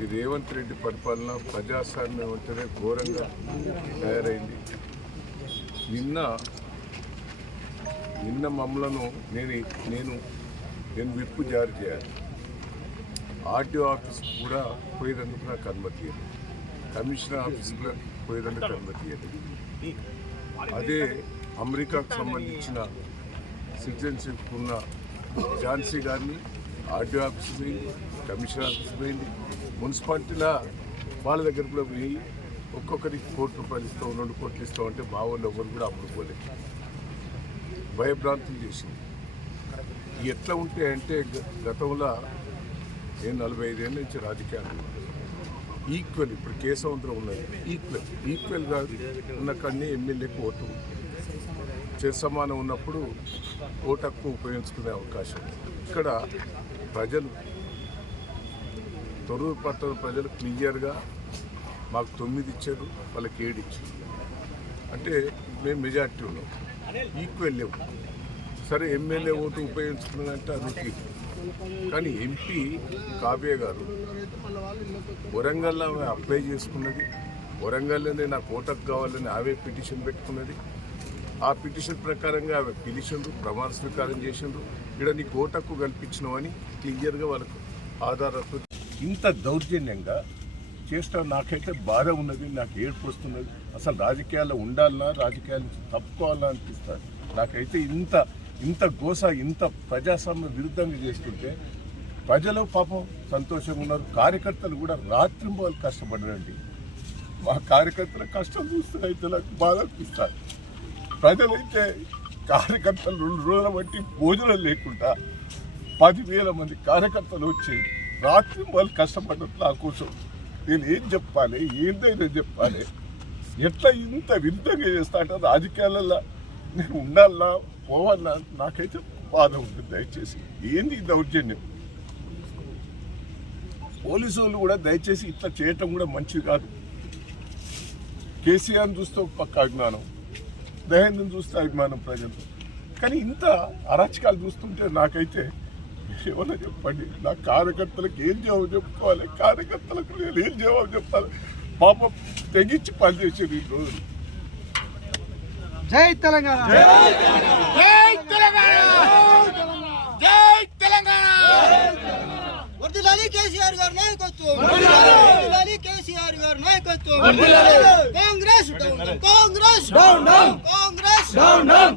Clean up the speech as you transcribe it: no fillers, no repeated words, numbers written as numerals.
ఈ రేవంత్ రెడ్డి పరిపాలన ప్రజాస్వామ్యం అంటేనే ఘోరంగా తయారైంది. నిన్న మమ్మలను నేను విప్పు జారీ చేయాలి. ఆర్టీఓ ఆఫీస్ కూడా పోయేందుకు నాకు అనుమతి ఇవ్వలేదు. కమిషనర్ ఆఫీస్ కూడా పోయేందుకు అనుమతి ఇవ్వలేదు. అదే అమెరికాకు సంబంధించిన సిటిజన్షిప్ ఉన్న ఝాన్సీ గారిని ఆర్టీఓ ఆఫీస్ పోయింది, కమిషనర్ ఆఫీస్ పోయింది, మున్సిపాలిటీలో వాళ్ళ దగ్గర కూడా పోయి ఒక్కొక్కరికి ₹1 ఇస్తాం, 2 కోట్లు ఇస్తాం అంటే మా వాళ్ళు ఎవరు కూడా అప్పుడు పోలేదు. భయభ్రాంతులు చేసింది. ఎట్లా ఉంటాయంటే గతంలో నేను 45 ఏళ్ళ నుంచి రాజకీయాలు ఈక్వల్, ఇప్పుడు కేశవంతరం ఉన్నది ఈక్వల్గా ఉన్న కన్నీ ఎమ్మెల్యేకి ఓటు సమానం ఉన్నప్పుడు ఓటు హక్కు ఉపయోగించుకునే అవకాశం. ఇక్కడ ప్రజలు తొర్రూరు పట్టణ ప్రజలు క్లియర్గా మాకు 9 ఇచ్చారు, వాళ్ళకి 7 ఇచ్చారు. అంటే మేము మెజార్టీ ఉన్నాం, ఈక్వల్ లేవు. సరే ఎమ్మెల్యే ఓటు ఉపయోగించుకున్నారంటే అది. కానీ ఎంపీ కావ్య గారు వరంగల్లో అప్లై చేసుకున్నది, వరంగల్లోనే నాకు ఓటకు కావాలని ఆమె పిటిషన్ పెట్టుకున్నది. ఆ పిటిషన్ ప్రకారంగా ఆమె పిలిచిండ్రు, ప్రమాణ స్వీకారం చేసిండ్రు. ఇక్కడ నీకు ఓటకు కల్పించినామని క్లియర్గా వాళ్ళకు ఆధారాలతో ఇంత దౌర్జన్యంగా చేస్తా నాకైతే బాధ ఉన్నది, నాకు ఏడుపు వస్తున్నది. అసలు రాజకీయాల్లో ఉండాలన్నా రాజకీయాల నుంచి తప్పుకోవాలా అనిపిస్తుంది. నాకైతే ఇంత గోస, ఇంత ప్రజాస్వామ్య విరుద్ధంగా చేస్తుంటే ప్రజలు పాపం సంతోషంగా ఉన్నారు. కార్యకర్తలు కూడా రాత్రింబోలు కష్టపడరండి. మా కార్యకర్తల కష్టం చూస్తే అయితే నాకు బాధ అనిపిస్తారు. ప్రజలైతే కార్యకర్తలు 2 రోజుల బట్టి భోజనం లేకుండా 10,000 మంది కార్యకర్తలు వచ్చి రాత్రింబోలు కష్టపడ్డట్టు నా కోసం నేను ఏం చెప్పాలి, ఏంటైనా చెప్పాలి. ఎట్లా ఇంత విరుద్ధంగా చేస్తా అంటే రాజకీయాలలో నేను ఉండాలన్నా పోవాలన్నా నాకైతే బాధ ఉంటుంది. దయచేసి ఏంది దౌర్జన్యం? పోలీసు వాళ్ళు కూడా దయచేసి ఇట్లా చేయటం కూడా మంచిది కాదు. కేసీఆర్ని చూస్తే ఒక పక్క అభిమానం, దహేంద్రని చూస్తే అభిమానం ప్రజలు. కానీ ఇంత అరాచకాలు చూస్తుంటే నాకైతే ఏమన్నా చెప్పండి. నా కార్యకర్తలకు ఏం జవాబు చెప్పుకోవాలి, కార్యకర్తలకు నేను ఏం జవాబు చెప్పాలి? పాపం తెగించి పనిచేసేది ఈ రోజులు. జై తెలంగాణ, జై తెలంగాణ, జై తెలంగాణ. వర్ధిల్లాలి కేసీఆర్ గారి నాయకత్వం, వర్ధిల్లాలి కేసీఆర్ గారి నాయకత్వం. Congress down down, Congress down down, Congress down down.